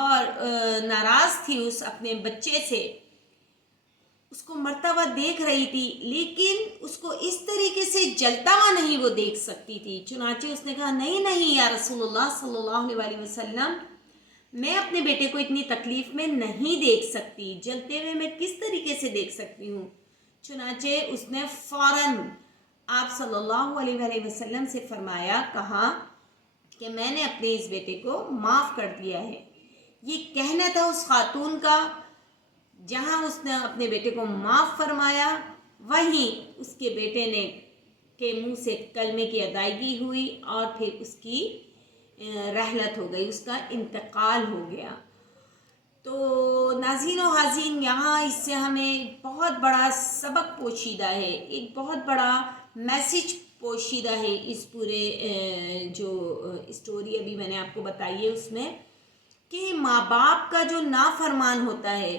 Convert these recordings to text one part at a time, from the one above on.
اور ناراض تھی اس اپنے بچے سے، اس کو مرتا ہوا دیکھ رہی تھی، لیکن اس کو اس طریقے سے جلتا ہوا نہیں وہ دیکھ سکتی تھی۔ چنانچہ اس نے کہا نہیں نہیں یا رسول اللہ صلی اللہ علیہ وسلم، میں اپنے بیٹے کو اتنی تکلیف میں نہیں دیکھ سکتی، جلتے ہوئے میں کس طریقے سے دیکھ سکتی ہوں؟ چنانچہ اس نے فوراً آپ صلی اللہ علیہ وآلہ وسلم سے فرمایا، کہا کہ میں نے اپنے اس بیٹے کو معاف کر دیا ہے۔ یہ کہنا تھا اس خاتون کا، جہاں اس نے اپنے بیٹے کو معاف فرمایا، وہیں اس کے بیٹے نے کے منہ سے کلمے کی ادائیگی ہوئی اور پھر اس کی رحلت ہو گئی، اس کا انتقال ہو گیا۔ تو ناظرین و حاضرین، یہاں اس سے ہمیں بہت بڑا سبق پوشیدہ ہے، ایک بہت بڑا میسج پوشیدہ ہے اس پورے جو اسٹوری ابھی میں نے آپ کو بتائی ہے اس میں، کہ ماں باپ کا جو نافرمان ہوتا ہے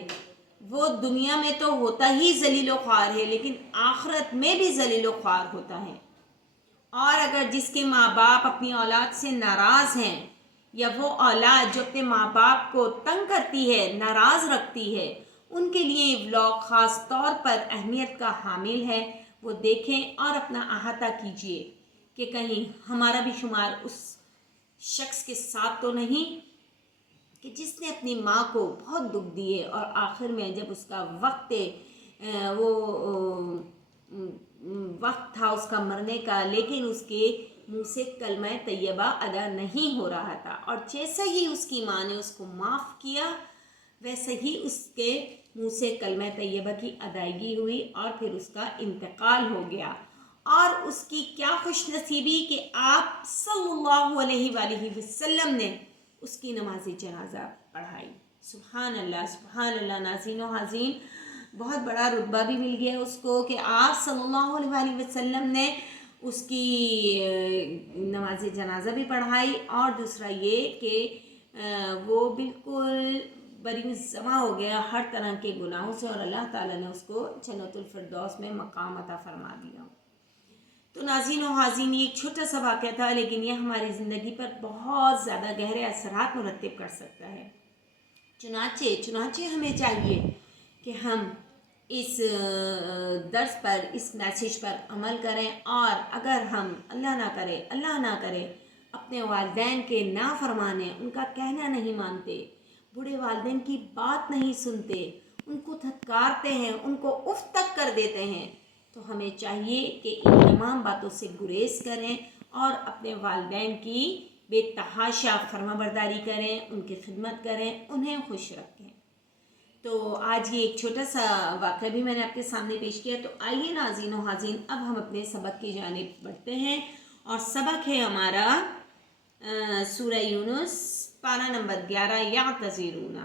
وہ دنیا میں تو ہوتا ہی ذلیل و خوار ہے، لیکن آخرت میں بھی ذلیل و خوار ہوتا ہے۔ اور اگر جس کے ماں باپ اپنی اولاد سے ناراض ہیں، یا وہ اولاد جو اپنے ماں باپ کو تنگ کرتی ہے، ناراض رکھتی ہے، ان کے لیے یہ ولاگ خاص طور پر اہمیت کا حامل ہے۔ وہ دیکھیں اور اپنا احاطہ کیجئے کہ کہیں ہمارا بھی شمار اس شخص کے ساتھ تو نہیں کہ جس نے اپنی ماں کو بہت دکھ دیے اور آخر میں جب اس کا وقت تھا اس کا مرنے کا، لیکن اس کے منہ سے کلمہ طیبہ ادا نہیں ہو رہا تھا، اور جیسا ہی اس کی ماں نے اس کو معاف کیا ویسے ہی اس کے منہ سے کلمہ طیبہ کی ادائیگی ہوئی اور پھر اس کا انتقال ہو گیا۔ اور اس کی کیا خوش نصیبی کہ آپ صلی اللہ علیہ وآلہ وسلم نے اس کی نماز جنازہ پڑھائی۔ سبحان اللہ سبحان اللہ۔ ناظرین و حاضرین، بہت بڑا رتبہ بھی مل گیا اس کو کہ آپ صلی اللہ علیہ وآلہ وسلم نے اس کی نماز جنازہ بھی پڑھائی، اور دوسرا یہ کہ وہ بالکل بری ذمہ ہو گیا ہر طرح کے گناہوں سے، اور اللہ تعالیٰ نے اس کو جنت الفردوس میں مقام عطا فرما دیا۔ تو ناظرین و حاضرین، یہ ایک چھوٹا سا واقعہ تھا، لیکن یہ ہماری زندگی پر بہت زیادہ گہرے اثرات مرتب کر سکتا ہے۔ چنانچہ ہمیں چاہیے کہ ہم اس درس پر، اس میسیج پر عمل کریں، اور اگر ہم اللہ نہ کرے اپنے والدین کے نافرمان ہیں، ان کا کہنا نہیں مانتے، بوڑھے والدین کی بات نہیں سنتے، ان کو دھتکارتے ہیں، ان کو اف تک کر دیتے ہیں، تو ہمیں چاہیے کہ ان تمام باتوں سے گریز کریں اور اپنے والدین کی بے تحاشا فرما برداری کریں، ان کی خدمت کریں، انہیں خوش رکھیں۔ تو آج یہ ایک چھوٹا سا واقعہ بھی میں نے آپ کے سامنے پیش کیا۔ تو آئیے ناظرین و حاضرین، اب ہم اپنے سبق کی جانب بڑھتے ہیں، اور سبق ہے ہمارا سورہ یونس پارہ نمبر 11 یعتذرون۔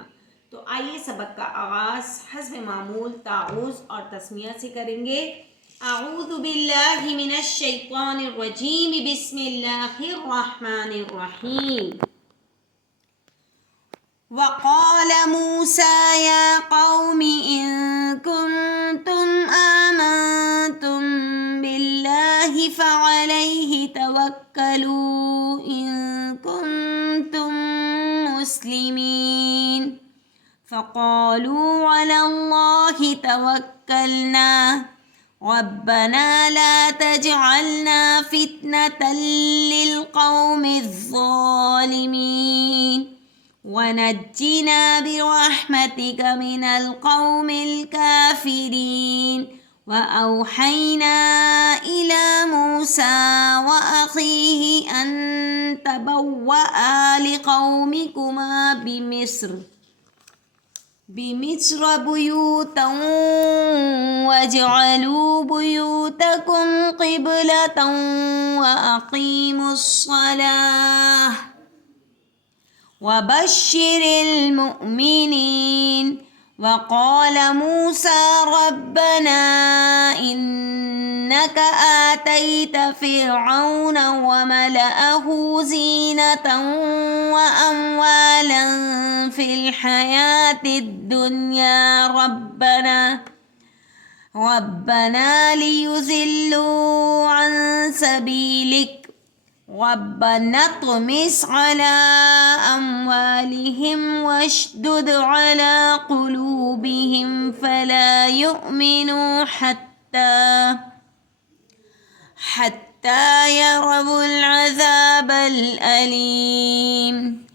تو آئیے سبق کا آغاز حسب معمول تعوذ اور تسمیہ سے کریں گے۔ اعوذ باللہ من الشیطان الرجیم، بسم اللہ الرحمن الرحیم۔ وقال موسى يا قوم إن كنتم آمنتم بالله فعليه توكلوا إن كنتم مسلمين، فقالوا على الله توكلنا ربنا لا تجعلنا فتنة للقوم الظالمين ونجنا برحمتك من القوم الكافرين۔ وأوحينا إلى موسى وأخيه أن تبوأ لقومكما بمصر بيوتا واجعلوا بيوتكم قبلة وأقيموا الصلاة وبشر المؤمنين۔ وقال موسى ربنا إنك آتيت فرعون وملأه زينة وأموالا في الحياة الدنيا ربنا ليضلوا عن سبيلك ربنا اطمس على أموالهم واشدد على قلوبهم فلا يؤمنوا حتى يروا العذاب الأليم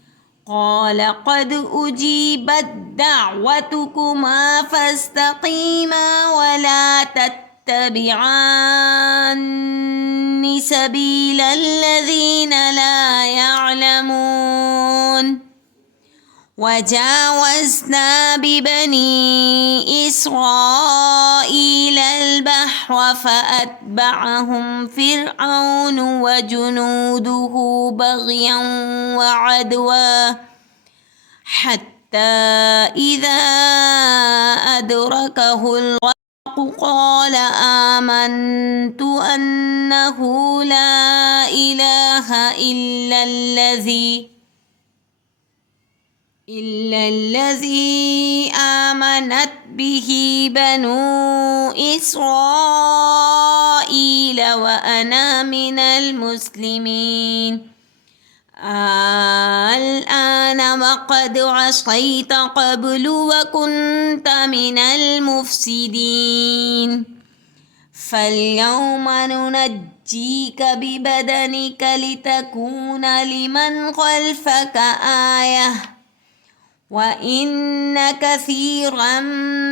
قال قد أجيبت دعوتكما فاستقيما ولا تتبعان سبيل الذين لا يعلمون وجاوزنا ببني إسرائيل البحر فأتبعهم فرعون وجنوده بغيا وعدوا حتى إذا أدركه الغرق قال آمنت أنه لا إله إلا الذي آمنت به بنو إسرائيل وأنا من المسلمين الآن وقد عصيت قبل وكنت من المفسدين فاليوم ننجيك ببدنك لتكون لمن خلفك آية وإن كثيرا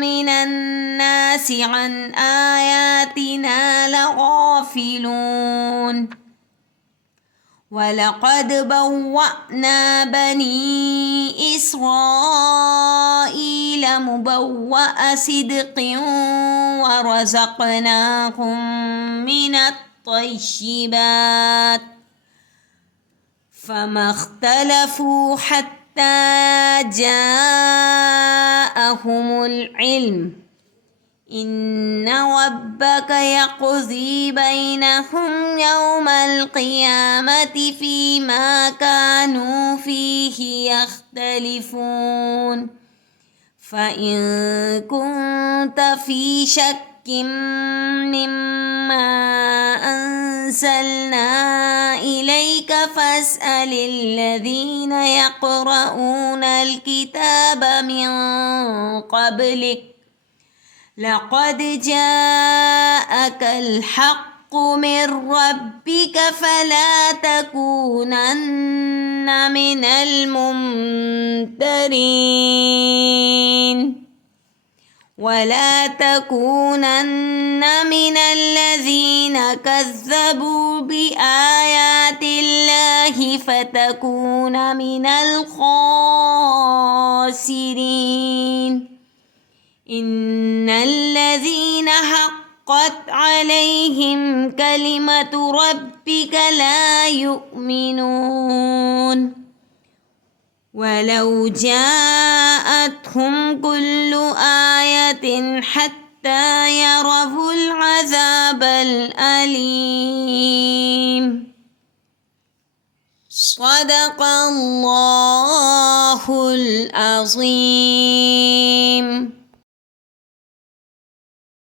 من الناس عن آياتنا لغافلون ولقد بوأنا بني إسرائيل مبوأ صدق ورزقناهم من الطيبات فما اختلفوا حتى جاءهم العلم إن ربك يقضي بينهم يوم القيامة فيما كانوا فيه يختلفون فإن كنت في شك مما أنزلنا إليك فاسأل الذين يقرؤون الكتاب من قبلك لقد جاءك الحق من ربك فلا تكونن من الممترين ولا تكونن من الذين كذبوا بآيات الله فتكون من الخاسرين إن الذين حقت عليهم كلمة ربك لا يؤمنون ولو جاءتهم كل آية حتى يروا العذاب الأليم صدق الله العظيم.